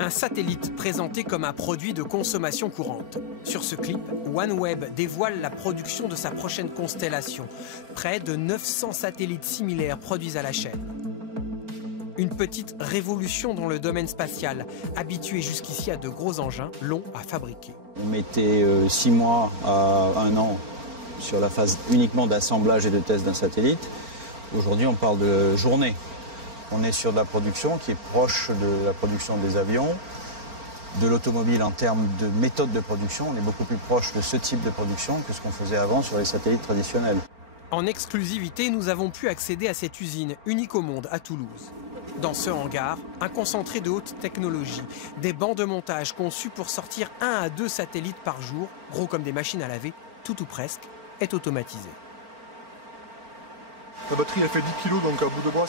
Un satellite présenté comme un produit de consommation courante. Sur ce clip, OneWeb dévoile la production de sa prochaine constellation. Près de 900 satellites similaires produits à la chaîne. Une petite révolution dans le domaine spatial, habitué jusqu'ici à de gros engins longs à fabriquer. On mettait 6 mois à 1 an sur la phase uniquement d'assemblage et de test d'un satellite. Aujourd'hui, on parle de journée. On est sur de la production qui est proche de la production des avions, de l'automobile en termes de méthode de production. On est beaucoup plus proche de ce type de production que ce qu'on faisait avant sur les satellites traditionnels. En exclusivité, nous avons pu accéder à cette usine, unique au monde, à Toulouse. Dans ce hangar, un concentré de haute technologie, des bancs de montage conçus pour sortir 1 à 2 satellites par jour, gros comme des machines à laver, tout ou presque, est automatisé. La batterie elle fait 10 kg, donc à bout de bras,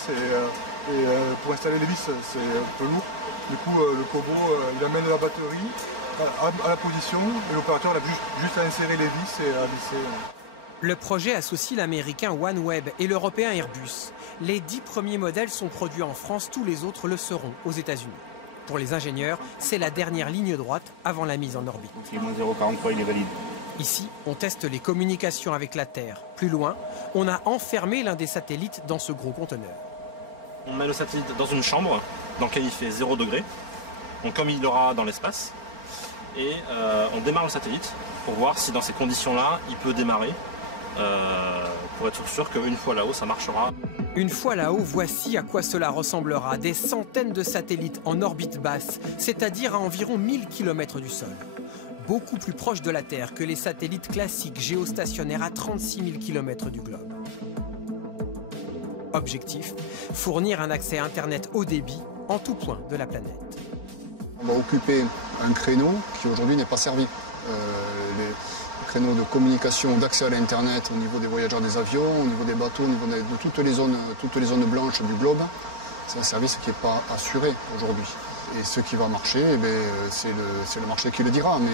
pour installer les vis c'est un peu lourd. Du coup le Kobo il amène la batterie à la position et l'opérateur a juste à insérer les vis et à visser. Le projet associe l'américain OneWeb et l'européen Airbus. Les 10 premiers modèles sont produits en France, tous les autres le seront aux États-Unis. Pour les ingénieurs, c'est la dernière ligne droite avant la mise en orbite. -043, il est valide. Ici, on teste les communications avec la Terre. Plus loin, on a enfermé l'un des satellites dans ce gros conteneur. On met le satellite dans une chambre dans laquelle il fait 0 degré, donc comme il aura dans l'espace, et on démarre le satellite pour voir si dans ces conditions-là, il peut démarrer, pour être sûr qu'une fois là-haut, ça marchera. Une fois là-haut, voici à quoi cela ressemblera. Des centaines de satellites en orbite basse, c'est-à-dire à environ 1000 km du sol. Beaucoup plus proche de la Terre que les satellites classiques géostationnaires à 36 000 km du globe. Objectif, fournir un accès Internet haut débit en tout point de la planète. On va occuper un créneau qui aujourd'hui n'est pas servi. Les créneaux de communication, d'accès à l'Internet au niveau des voyageurs des avions, au niveau des bateaux, au niveau de toutes les zones blanches du globe, c'est un service qui n'est pas assuré aujourd'hui. Et ce qui va marcher, eh bien, c'est le marché qui le dira, mais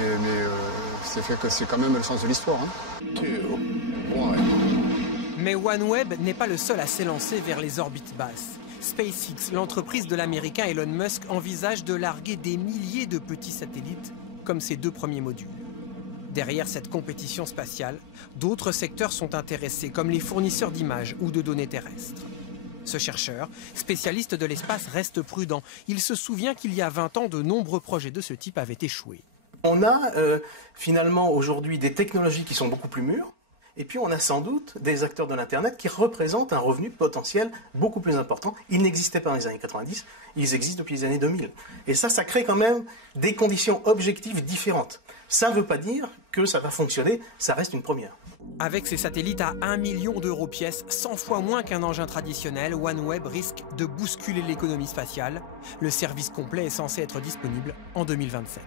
c'est fait que c'est quand même le sens de l'histoire. Hein. Mais OneWeb n'est pas le seul à s'élancer vers les orbites basses. SpaceX, l'entreprise de l'américain Elon Musk, envisage de larguer des milliers de petits satellites, comme ses 2 premiers modules. Derrière cette compétition spatiale, d'autres secteurs sont intéressés, comme les fournisseurs d'images ou de données terrestres. Ce chercheur, spécialiste de l'espace, reste prudent. Il se souvient qu'il y a 20 ans, de nombreux projets de ce type avaient échoué. On a finalement aujourd'hui des technologies qui sont beaucoup plus mûres, et puis on a sans doute des acteurs de l'Internet qui représentent un revenu potentiel beaucoup plus important. Ils n'existaient pas dans les années 90, ils existent depuis les années 2000. Et ça crée quand même des conditions objectives différentes. Ça ne veut pas dire que ça va fonctionner, ça reste une première. Avec ses satellites à 1 million d'euros pièce, 100 fois moins qu'un engin traditionnel, OneWeb risque de bousculer l'économie spatiale. Le service complet est censé être disponible en 2027.